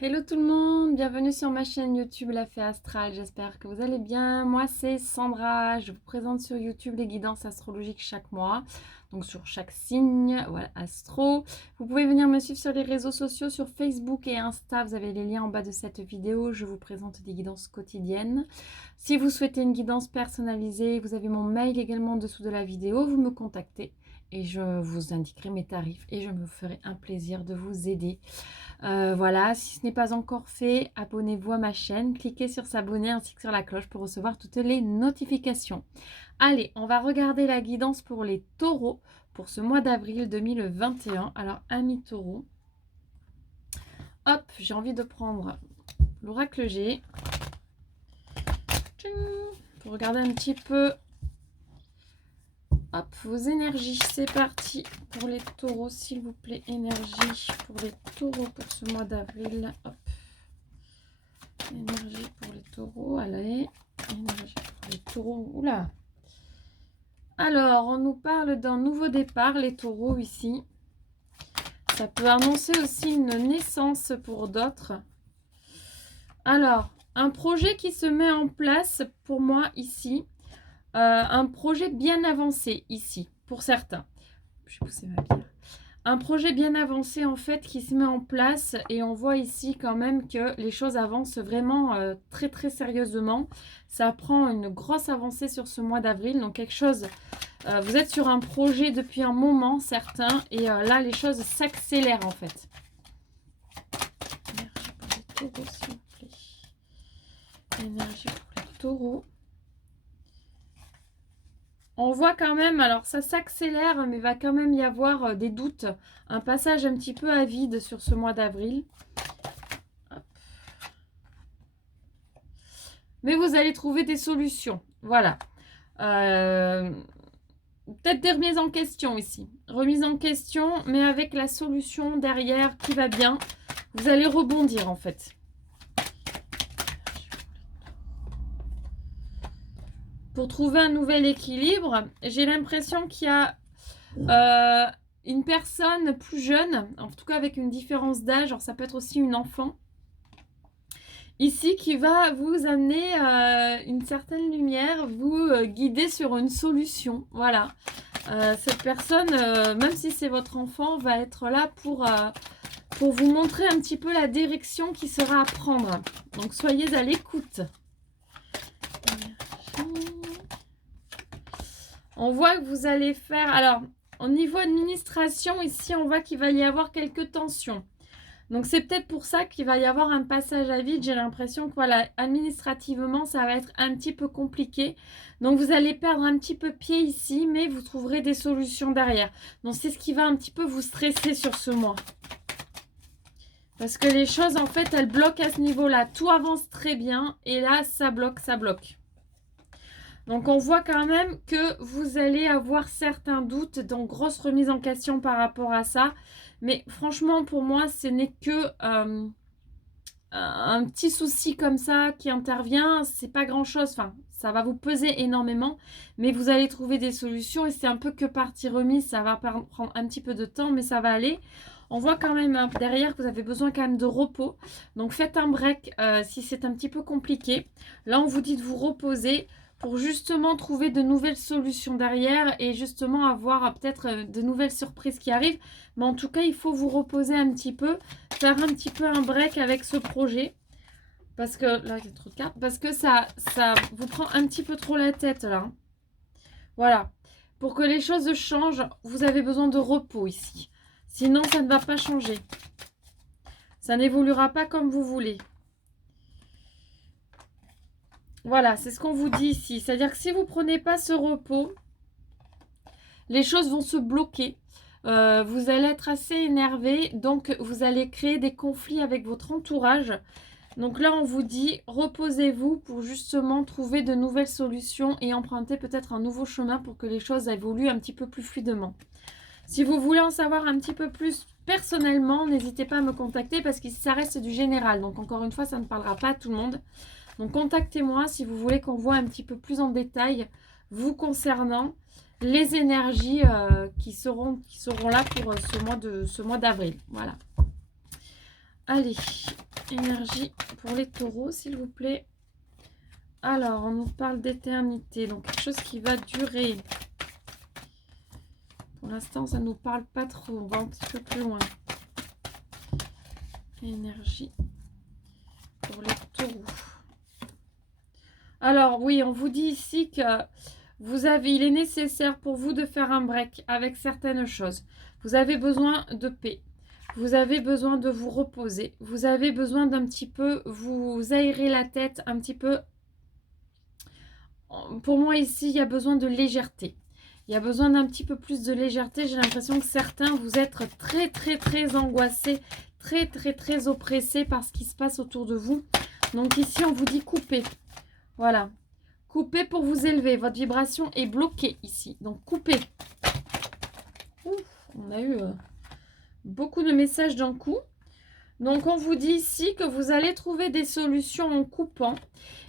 Hello tout le monde, bienvenue sur ma chaîne YouTube La Fée Astrale, j'espère que vous allez bien. Moi c'est Sandra, je vous présente sur YouTube les guidances astrologiques chaque mois, donc sur chaque signe, voilà, astro. Vous pouvez venir me suivre sur les réseaux sociaux, sur Facebook et Insta, vous avez les liens en bas de cette vidéo, je vous présente des guidances quotidiennes. Si vous souhaitez une guidance personnalisée, vous avez mon mail également en dessous de la vidéo, vous me contactez et je vous indiquerai mes tarifs et je me ferai un plaisir de vous aider. Voilà, si ce n'est pas encore fait, abonnez-vous à ma chaîne, cliquez sur s'abonner ainsi que sur la cloche pour recevoir toutes les notifications. Allez, on va regarder la guidance pour les taureaux pour ce mois d'avril 2021. Alors, amis taureaux, hop, j'ai envie de prendre l'oracle G pour regarder un petit peu. Hop, vos énergies, c'est parti pour les taureaux, s'il vous plaît. Énergie pour les taureaux pour ce mois d'avril. Hop. Énergie pour les taureaux, allez. Énergie pour les taureaux, oula. Alors, on nous parle d'un nouveau départ, les taureaux ici. Ça peut annoncer aussi une naissance pour d'autres. Alors, un projet qui se met en place pour moi ici. Un projet bien avancé ici, pour certains. Je vais pousser ma pierre. Un projet bien avancé en fait qui se met en place et on voit ici quand même que les choses avancent vraiment très très sérieusement. Ça prend une grosse avancée sur ce mois d'avril, donc quelque chose, vous êtes sur un projet depuis un moment certains et là les choses s'accélèrent en fait. Énergie pour les taureaux s'il vous plaît. Énergie pour les taureaux. On voit quand même, alors ça s'accélère, mais il va quand même y avoir des doutes. Un passage un petit peu à vide sur ce mois d'avril. Mais vous allez trouver des solutions. Voilà. Peut-être des remises en question ici. Remise en question, mais avec la solution derrière qui va bien. Vous allez rebondir en fait. Pour trouver un nouvel équilibre, j'ai l'impression qu'il y a une personne plus jeune, en tout cas avec une différence d'âge, alors ça peut être aussi une enfant, ici qui va vous amener une certaine lumière, vous guider sur une solution. Voilà, cette personne, même si c'est votre enfant, va être là pour vous montrer un petit peu la direction qui sera à prendre. Donc soyez à l'écoute. On voit que vous allez faire... Alors, au niveau administration, ici, on voit qu'il va y avoir quelques tensions. Donc, c'est peut-être pour ça qu'il va y avoir un passage à vide. J'ai l'impression que, voilà, administrativement, ça va être un petit peu compliqué. Donc, vous allez perdre un petit peu pied ici, mais vous trouverez des solutions derrière. Donc, c'est ce qui va un petit peu vous stresser sur ce mois. Parce que les choses, en fait, elles bloquent à ce niveau-là. Tout avance très bien. Et là, ça bloque, ça bloque. Donc, on voit quand même que vous allez avoir certains doutes, donc grosse remise en question par rapport à ça. Mais franchement, pour moi, ce n'est que un petit souci comme ça qui intervient. C'est pas grand-chose. Enfin, ça va vous peser énormément, mais vous allez trouver des solutions. Et c'est un peu que partie remise. Ça va prendre un petit peu de temps, mais ça va aller. On voit quand même derrière que vous avez besoin quand même de repos. Donc, faites un break si c'est un petit peu compliqué. Là, on vous dit de vous reposer pour justement trouver de nouvelles solutions derrière et justement avoir peut-être de nouvelles surprises qui arrivent. Mais en tout cas, il faut vous reposer un petit peu, faire un petit peu un break avec ce projet. Parce que, là, il y a trop de cartes. Parce que ça vous prend un petit peu trop la tête, là. Voilà. Pour que les choses changent, vous avez besoin de repos ici. Sinon, ça ne va pas changer. Ça n'évoluera pas comme vous voulez. Voilà, c'est ce qu'on vous dit ici. C'est-à-dire que si vous ne prenez pas ce repos, les choses vont se bloquer. Vous allez être assez énervé. Donc, vous allez créer des conflits avec votre entourage. Donc là, on vous dit, reposez-vous pour justement trouver de nouvelles solutions et emprunter peut-être un nouveau chemin pour que les choses évoluent un petit peu plus fluidement. Si vous voulez en savoir un petit peu plus personnellement, n'hésitez pas à me contacter parce que ça reste du général. Donc, encore une fois, ça ne parlera pas à tout le monde. Donc contactez-moi si vous voulez qu'on voit un petit peu plus en détail vous concernant les énergies qui seront là pour ce mois d'avril. Voilà. Allez, Énergie pour les taureaux, s'il vous plaît. Alors, on nous parle d'éternité, donc quelque chose qui va durer. Pour l'instant, ça ne nous parle pas trop. On va un petit peu plus loin. Énergie pour les taureaux. Alors, oui, on vous dit ici que il est nécessaire pour vous de faire un break avec certaines choses. Vous avez besoin de paix. Vous avez besoin de vous reposer. Vous avez besoin d'un petit peu vous aérer la tête, un petit peu. Pour moi, ici, il y a besoin de légèreté. Il y a besoin d'un petit peu plus de légèreté. J'ai l'impression que certains, vous êtes très, très, très angoissés, très, très, très oppressés par ce qui se passe autour de vous. Donc ici, on vous dit couper. Voilà. Coupez pour vous élever. Votre vibration est bloquée ici. Donc, coupez. Ouf, on a eu beaucoup de messages d'un coup. Donc, on vous dit ici que vous allez trouver des solutions en coupant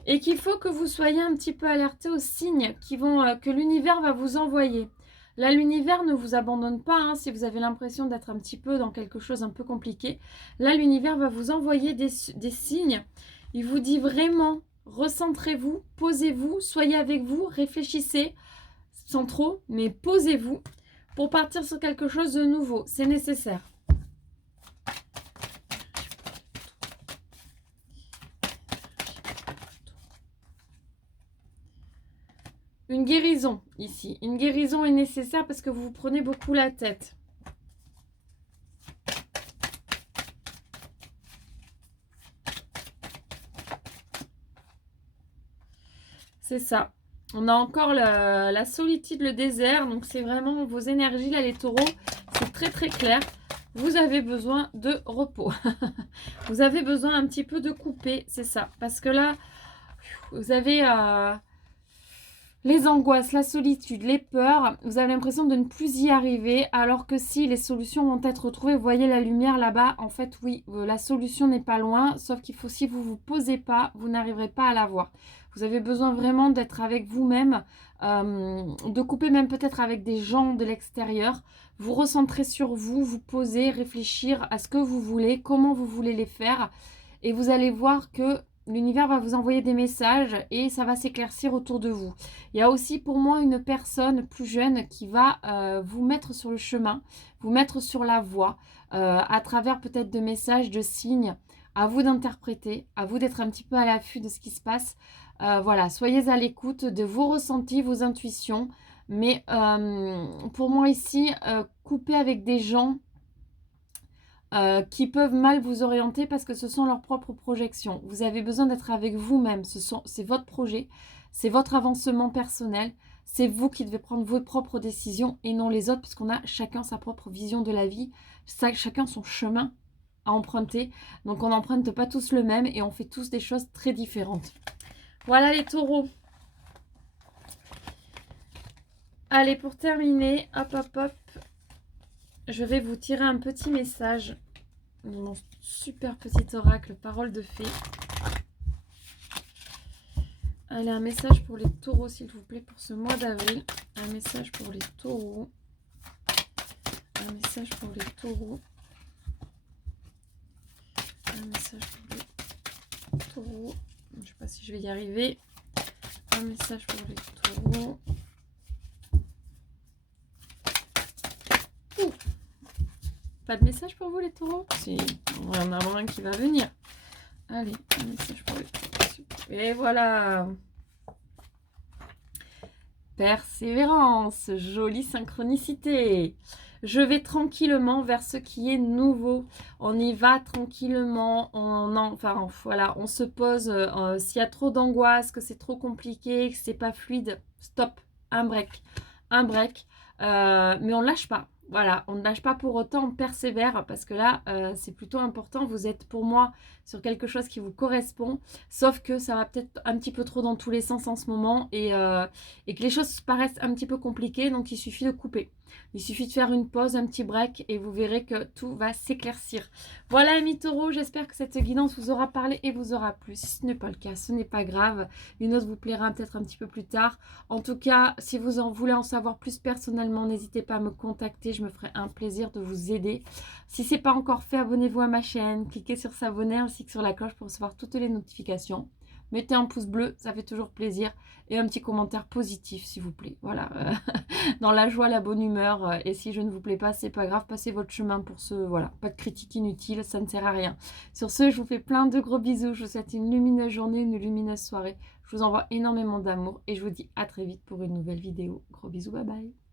et qu'il faut que vous soyez un petit peu alerté aux signes que l'univers va vous envoyer. Là, l'univers ne vous abandonne pas hein, si vous avez l'impression d'être un petit peu dans quelque chose un peu compliqué. Là, l'univers va vous envoyer des signes. Il vous dit vraiment, recentrez-vous, posez-vous, soyez avec vous, réfléchissez, sans trop, mais posez-vous pour partir sur quelque chose de nouveau. C'est nécessaire. Une guérison ici. Une guérison est nécessaire parce que vous vous prenez beaucoup la tête. C'est ça. On a encore la solitude, le désert. Donc, c'est vraiment vos énergies, là, les taureaux. C'est très, très clair. Vous avez besoin de repos. Vous avez besoin un petit peu de couper. C'est ça. Parce que là, vous avez les angoisses, la solitude, les peurs. Vous avez l'impression de ne plus y arriver. Alors que si les solutions vont être trouvées, vous voyez la lumière là-bas. En fait, oui, la solution n'est pas loin. Sauf qu'il faut, si vous ne vous posez pas, vous n'arriverez pas à la voir. Vous avez besoin vraiment d'être avec vous-même, de couper même peut-être avec des gens de l'extérieur. Vous recentrer sur vous, vous poser, réfléchir à ce que vous voulez, comment vous voulez les faire. Et vous allez voir que l'univers va vous envoyer des messages et ça va s'éclaircir autour de vous. Il y a aussi pour moi une personne plus jeune qui va vous mettre sur le chemin, vous mettre sur la voie, à travers peut-être de messages, de signes. À vous d'interpréter, à vous d'être un petit peu à l'affût de ce qui se passe. Voilà, soyez à l'écoute de vos ressentis, vos intuitions. Mais pour moi ici, couper avec des gens qui peuvent mal vous orienter parce que ce sont leurs propres projections. Vous avez besoin d'être avec vous-même. C'est votre projet, c'est votre avancement personnel. C'est vous qui devez prendre vos propres décisions et non les autres, puisqu'on a chacun sa propre vision de la vie, chacun son chemin à emprunter. Donc on n'emprunte pas tous le même et on fait tous des choses très différentes. Voilà les taureaux. Allez, pour terminer, hop, hop, hop, je vais vous tirer un petit message. Mon super petit oracle, parole de fée. Allez, un message pour les taureaux, s'il vous plaît, pour ce mois d'avril. Un message pour les taureaux. Un message pour les taureaux. Un message pour les taureaux. Je ne sais pas si je vais y arriver. Un message pour les taureaux. Ouh. Pas de message pour vous les taureaux? Si, on va en avoir un qui va venir. Allez, un message pour les taureaux. Et voilà. Persévérance, jolie synchronicité. Je vais tranquillement vers ce qui est nouveau. On y va tranquillement. Voilà, on se pose. S'il y a trop d'angoisse, que c'est trop compliqué, que c'est pas fluide, stop, un break. Un break. Mais on ne lâche pas. Voilà, on ne lâche pas pour autant, on persévère parce que là, c'est plutôt important. Vous êtes pour moi sur quelque chose qui vous correspond, sauf que ça va peut-être un petit peu trop dans tous les sens en ce moment et que les choses paraissent un petit peu compliquées, donc il suffit de couper. Il suffit de faire une pause, un petit break et vous verrez que tout va s'éclaircir. Voilà amis taureaux, j'espère que cette guidance vous aura parlé et vous aura plu. Si ce n'est pas le cas, ce n'est pas grave. Une autre vous plaira peut-être un petit peu plus tard. En tout cas, si vous en voulez en savoir plus personnellement, n'hésitez pas à me contacter. Je me ferai un plaisir de vous aider. Si ce n'est pas encore fait, abonnez-vous à ma chaîne. Cliquez sur s'abonner ainsi que sur la cloche pour recevoir toutes les notifications. Mettez un pouce bleu, ça fait toujours plaisir. Et un petit commentaire positif, s'il vous plaît. Voilà, dans la joie, la bonne humeur. Et si je ne vous plais pas, c'est pas grave, passez votre chemin pour ce... Voilà, pas de critique inutile, ça ne sert à rien. Sur ce, je vous fais plein de gros bisous. Je vous souhaite une lumineuse journée, une lumineuse soirée. Je vous envoie énormément d'amour et je vous dis à très vite pour une nouvelle vidéo. Gros bisous, bye bye.